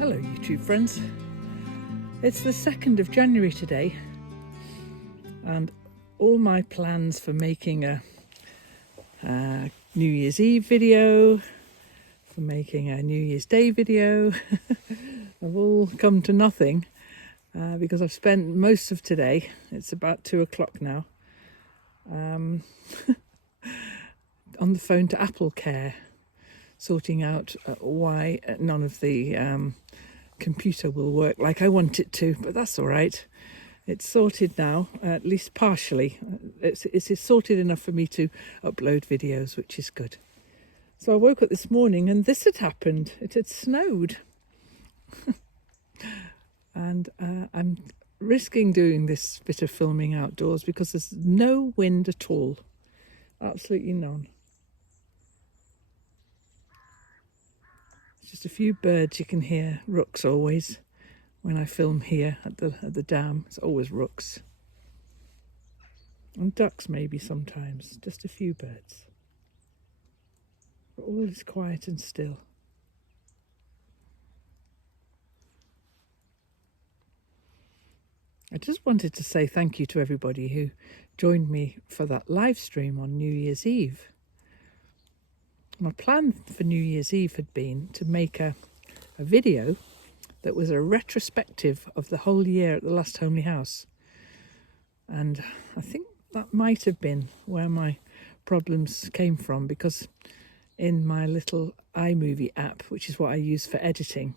Hello YouTube friends, it's the 2nd of January today and all my plans for making a New Year's Eve video, for making a New Year's Day video have all come to nothing because I've spent most of today, it's about 2 o'clock now, on the phone to Apple Care, sorting out why none of the computer will work like I want it to, but that's all right. It's sorted now, at least partially. It's sorted enough for me to upload videos, which is good. So I woke up this morning and this had happened. It had snowed. And I'm risking doing this bit of filming outdoors because there's no wind at all. Absolutely none. Just a few birds you can hear, rooks always. When I film here at the dam, it's always rooks. And ducks maybe sometimes, just a few birds. But all is quiet and still. I just wanted to say thank you to everybody who joined me for that live stream on New Year's Eve. My plan for New Year's Eve had been to make a video that was a retrospective of the whole year at the last Homely House. And I think that might have been where my problems came from, because in my little iMovie app, which is what I use for editing,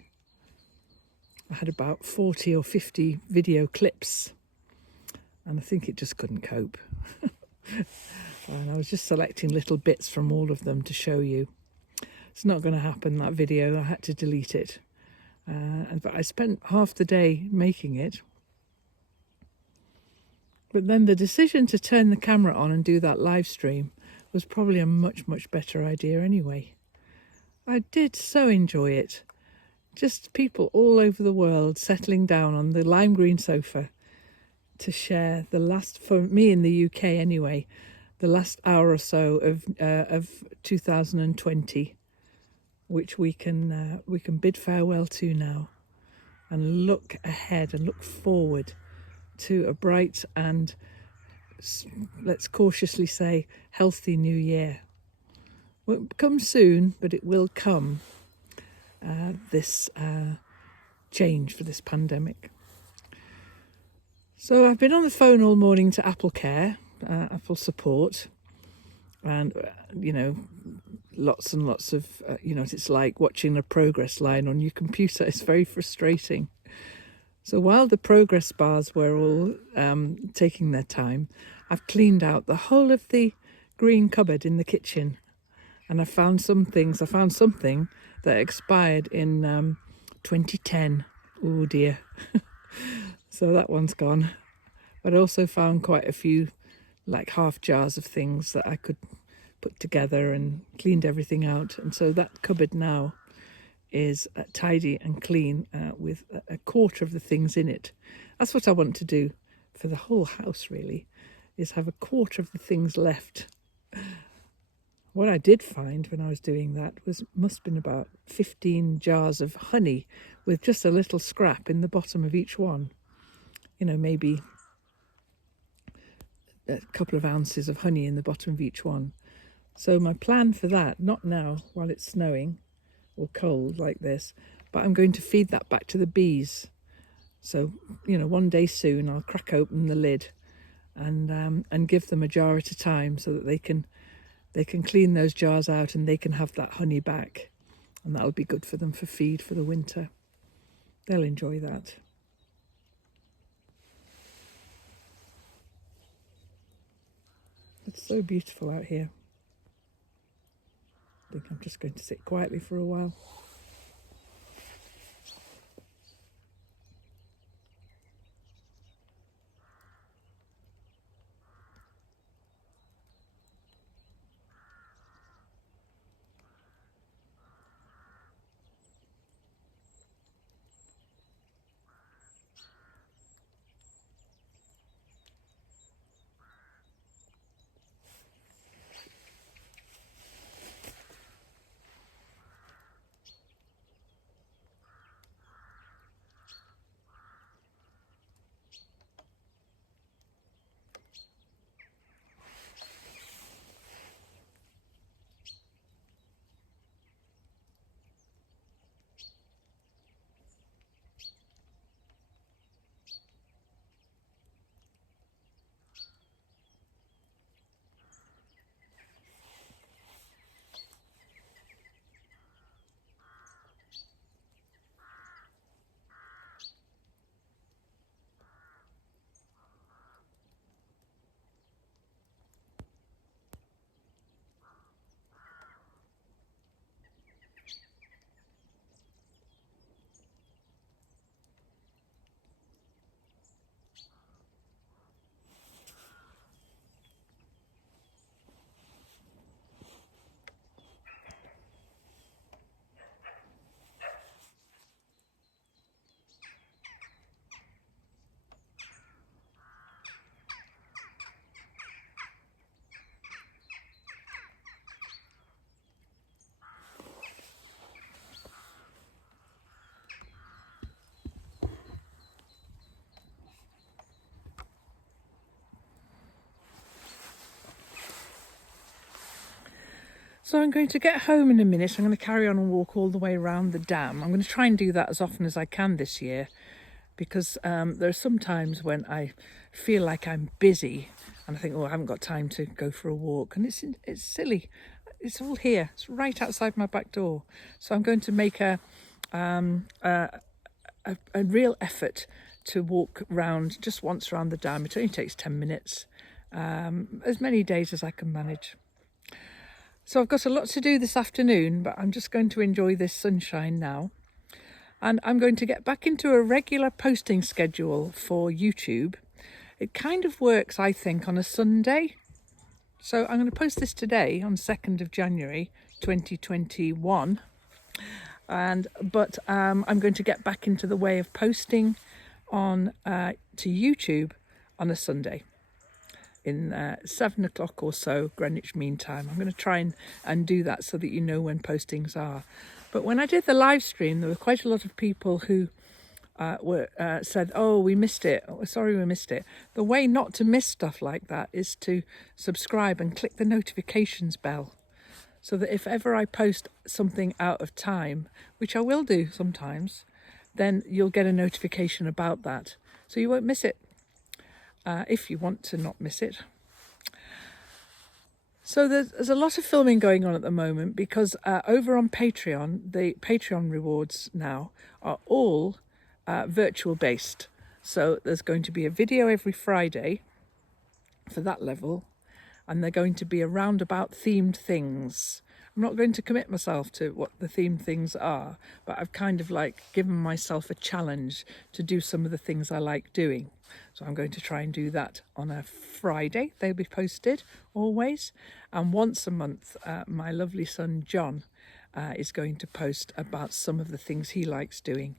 I had about 40 or 50 video clips and I think it just couldn't cope. And I was just selecting little bits from all of them to show you. It's not going to happen, that video. I had to delete it. But I spent half the day making it. But then the decision to turn the camera on and do that live stream was probably a much, much better idea anyway. I did so enjoy it. Just people all over the world settling down on the lime green sofa to share the last, for me in the UK anyway, the last hour or so of 2020, which we can bid farewell to now, and look ahead and look forward to a bright and, let's cautiously say, healthy new year. Won't come soon, but it will come. This change for this pandemic. So I've been on the phone all morning to Apple Care, Apple support, and lots and lots of it's like watching a progress line on your computer. It's very frustrating. So while the progress bars were all taking their time, I've cleaned out the whole of the green cupboard in the kitchen, and I found some things. I found something that expired in 2010. Oh dear. So that one's gone. But I also found quite a few like half jars of things that I could put together, and cleaned everything out. And so that cupboard now is tidy and clean with a quarter of the things in it. That's what I want to do for the whole house, really, is have a quarter of the things left. What I did find when I was doing that must have been about 15 jars of honey with just a little scrap in the bottom of each one. Maybe a couple of ounces of honey in the bottom of each one. So my plan for that, not now while it's snowing or cold like this, but I'm going to feed that back to the bees. So, one day soon I'll crack open the lid and give them a jar at a time so that they can clean those jars out and they can have that honey back, and that'll be good for them for feed for the winter. They'll enjoy that. It's so beautiful out here. I think I'm just going to sit quietly for a while. So I'm going to get home in a minute. I'm going to carry on and walk all the way around the dam. I'm going to try and do that as often as I can this year, because there are some times when I feel like I'm busy and I think, oh, I haven't got time to go for a walk. And it's silly. It's all here. It's right outside my back door. So I'm going to make a real effort to walk round just once around the dam. It only takes 10 minutes, as many days as I can manage. So I've got a lot to do this afternoon, but I'm just going to enjoy this sunshine now. And I'm going to get back into a regular posting schedule for YouTube. It kind of works, I think, on a Sunday. So I'm going to post this today on 2nd of January 2021. But I'm going to get back into the way of posting on to YouTube on a Sunday in 7 o'clock or so Greenwich Mean Time. I'm going to try and do that so that you know when postings are. But when I did the live stream, there were quite a lot of people who said, oh, we missed it. Oh, sorry, we missed it. The way not to miss stuff like that is to subscribe and click the notifications bell, so that if ever I post something out of time, which I will do sometimes, then you'll get a notification about that. So you won't miss it, if you want to not miss it. So there's a lot of filming going on at the moment, because over on Patreon, the Patreon rewards now are all virtual based. So there's going to be a video every Friday for that level, and they're going to be around about themed things. I'm not going to commit myself to what the themed things are, but I've kind of like given myself a challenge to do some of the things I like doing. So I'm going to try and do that on a Friday. They'll be posted always. And once a month, my lovely son John is going to post about some of the things he likes doing,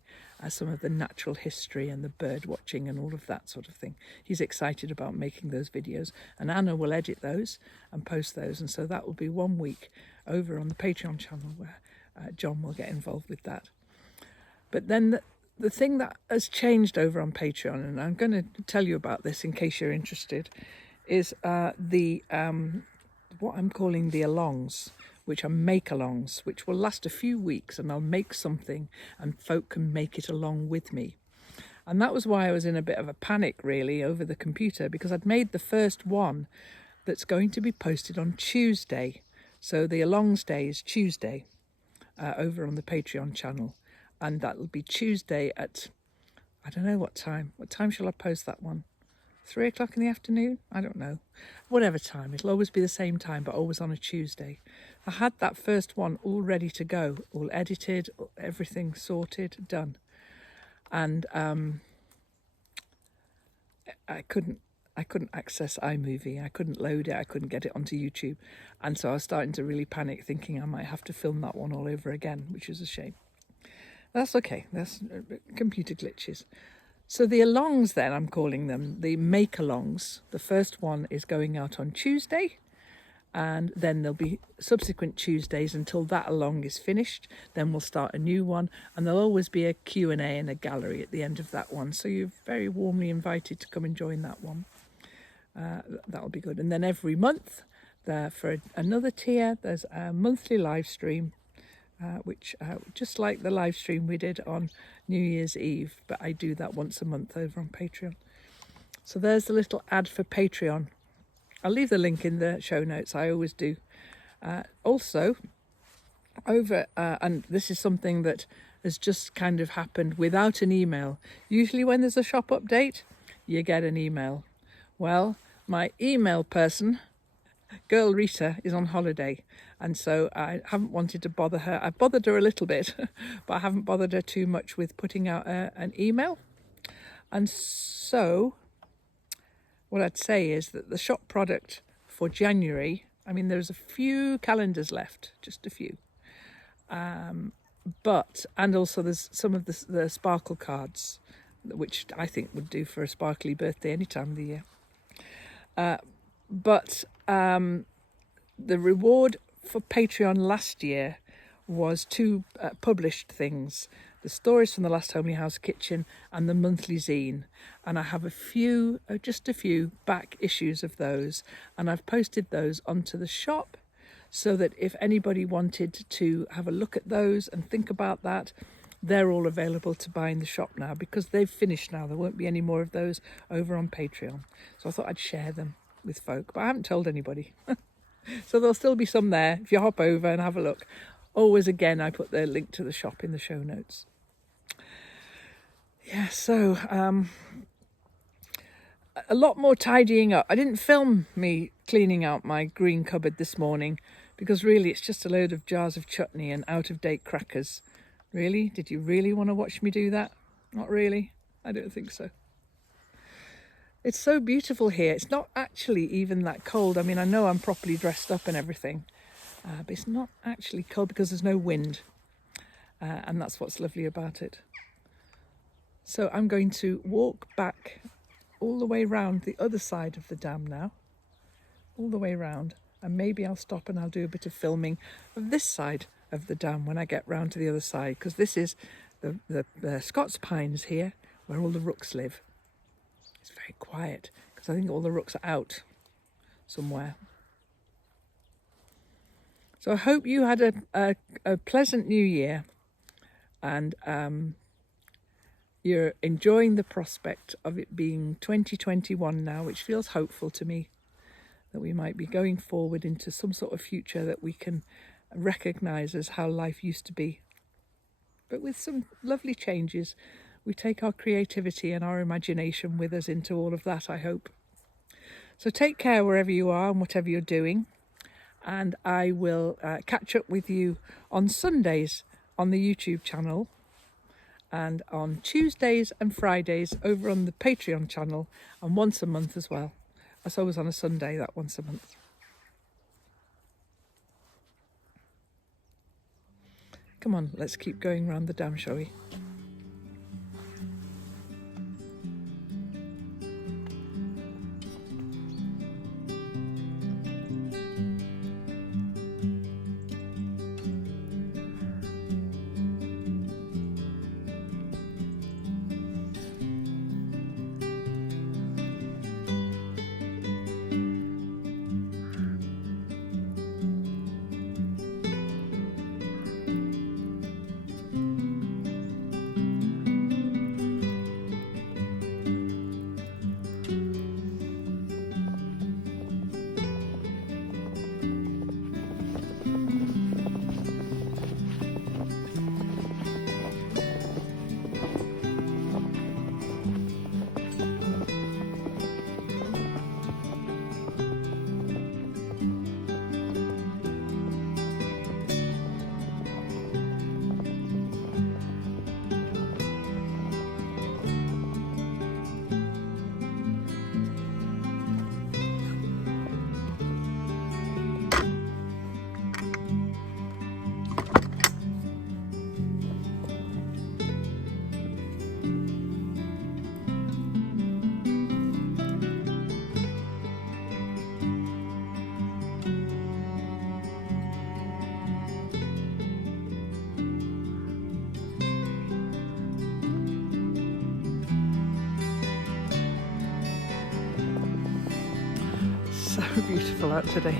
some of the natural history and the bird watching and all of that sort of thing. He's excited about making those videos, and Anna will edit those and post those. And so that will be 1 week over on the Patreon channel where John will get involved with that. But then the thing that has changed over on Patreon, and I'm going to tell you about this in case you're interested, is what I'm calling the alongs, which are make-alongs, which will last a few weeks, and I'll make something and folk can make it along with me. And that was why I was in a bit of a panic, really, over the computer, because I'd made the first one that's going to be posted on Tuesday. So the alongs day is Tuesday over on the Patreon channel. And that'll be Tuesday at, I don't know what time. What time shall I post that one? 3 o'clock in the afternoon? I don't know. Whatever time. It'll always be the same time, but always on a Tuesday. I had that first one all ready to go, all edited, everything sorted, done. And I couldn't access iMovie. I couldn't load it. I couldn't get it onto YouTube. And so I was starting to really panic, thinking I might have to film that one all over again, which is a shame. That's okay. That's computer glitches. So the alongs then, I'm calling them the make-alongs. The first one is going out on Tuesday, and then there'll be subsequent Tuesdays until that along is finished. Then we'll start a new one, and there'll always be a Q&A and a gallery at the end of that one. So you're very warmly invited to come and join that one. That'll be good. And then every month, for another tier, there's a monthly live stream, which just like the live stream we did on New Year's Eve, but I do that once a month over on Patreon. So there's the little ad for Patreon. I'll leave the link in the show notes. I always do. Also, over and this is something that has just kind of happened without an email. Usually when there's a shop update, you get an email. Well, my email person, girl Rita, is on holiday, and so I haven't wanted to bother her. I've bothered her a little bit, but I haven't bothered her too much with putting out an email. And so what I'd say is that the shop product for January, I mean, there's a few calendars left, just a few. And also there's some of the sparkle cards, which I think would do for a sparkly birthday any time of the year. But the reward for Patreon last year was 2 published things: the stories from the Last Homely House Kitchen and the monthly zine. And I have just a few back issues of those, and I've posted those onto the shop. so that if anybody wanted to have a look at those and think about that, they're all available to buy in the shop now, because they've finished now. There won't be any more of those over on Patreon. So I thought I'd share them with folk, but I haven't told anybody. So there'll still be some there if you hop over and have a look. Always, again, I put the link to the shop in the show notes. Yeah, so a lot more tidying up. I didn't film me cleaning out my green cupboard this morning, because really it's just a load of jars of chutney and out-of-date crackers. Really? Did you really want to watch me do that? Not really? I don't think so. It's so beautiful here. It's not actually even that cold. I mean, I know I'm properly dressed up and everything, but it's not actually cold because there's no wind. And that's what's lovely about it. So I'm going to walk back all the way round the other side of the dam now. All the way round. And maybe I'll stop and I'll do a bit of filming of this side of the dam when I get round to the other side, because this is the Scots pines here, where all the rooks live. It's very quiet because I think all the rooks are out somewhere. So I hope you had a pleasant new year, and you're enjoying the prospect of it being 2021 now, which feels hopeful to me, that we might be going forward into some sort of future that we can recognise as how life used to be. But with some lovely changes, we take our creativity and our imagination with us into all of that, I hope. So take care wherever you are and whatever you're doing. And I will catch up with you on Sundays on the YouTube channel, and on Tuesdays and Fridays over on the Patreon channel, and once a month as well. That's always on a Sunday, that once a month. Come on, let's keep going round the dam, shall we? So beautiful out today.